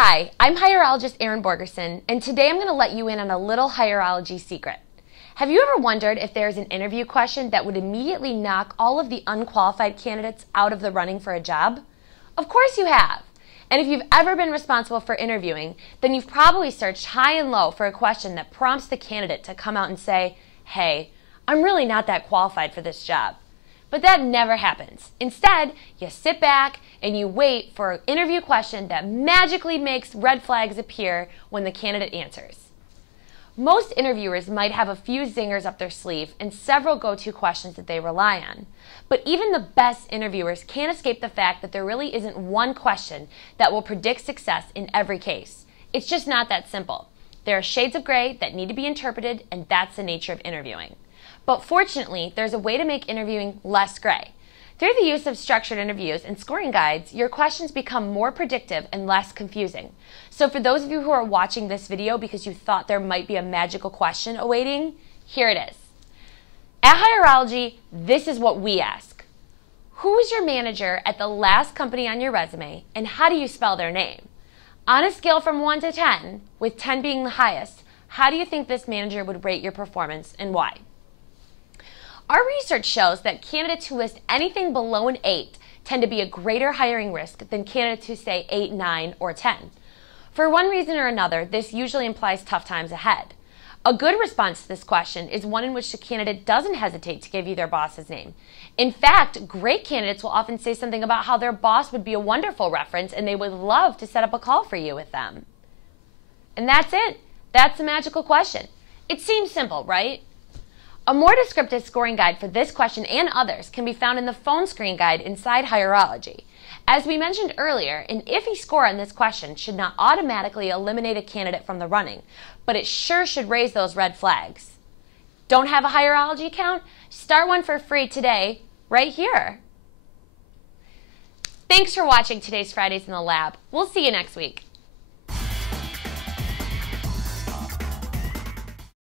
Hi, I'm Hireologist Erin Borgerson, and today I'm going to let you in on a little Hireology secret. Have you ever wondered if there's an interview question that would immediately knock all of the unqualified candidates out of the running for a job? Of course you have. And if you've ever been responsible for interviewing, then you've probably searched high and low for a question that prompts the candidate to come out and say, "Hey, I'm really not that qualified for this job." But that never happens. Instead, you sit back and you wait for an interview question that magically makes red flags appear when the candidate answers. Most interviewers might have a few zingers up their sleeve and several go-to questions that they rely on. But even the best interviewers can't escape the fact that there really isn't one question that will predict success in every case. It's just not that simple. There are shades of gray that need to be interpreted, and that's the nature of interviewing. But fortunately, there's a way to make interviewing less gray. Through the use of structured interviews and scoring guides, your questions become more predictive and less confusing. So for those of you who are watching this video because you thought there might be a magical question awaiting, here it is. At Hireology, this is what we ask. Who was your manager at the last company on your resume, and how do you spell their name? On a scale from 1 to 10, with 10 being the highest, how do you think this manager would rate your performance and why? Our research shows that candidates who list anything below an 8 tend to be a greater hiring risk than candidates who say 8, 9, or 10. For one reason or another, this usually implies tough times ahead. A good response to this question is one in which the candidate doesn't hesitate to give you their boss's name. In fact, great candidates will often say something about how their boss would be a wonderful reference and they would love to set up a call for you with them. And that's it. That's the magical question. It seems simple, right? A more descriptive scoring guide for this question and others can be found in the phone screen guide inside Hireology. As we mentioned earlier, an iffy score on this question should not automatically eliminate a candidate from the running, but it sure should raise those red flags. Don't have a Hireology account? Start one for free today, right here. Thanks for watching today's Fridays in the Lab. We'll see you next week.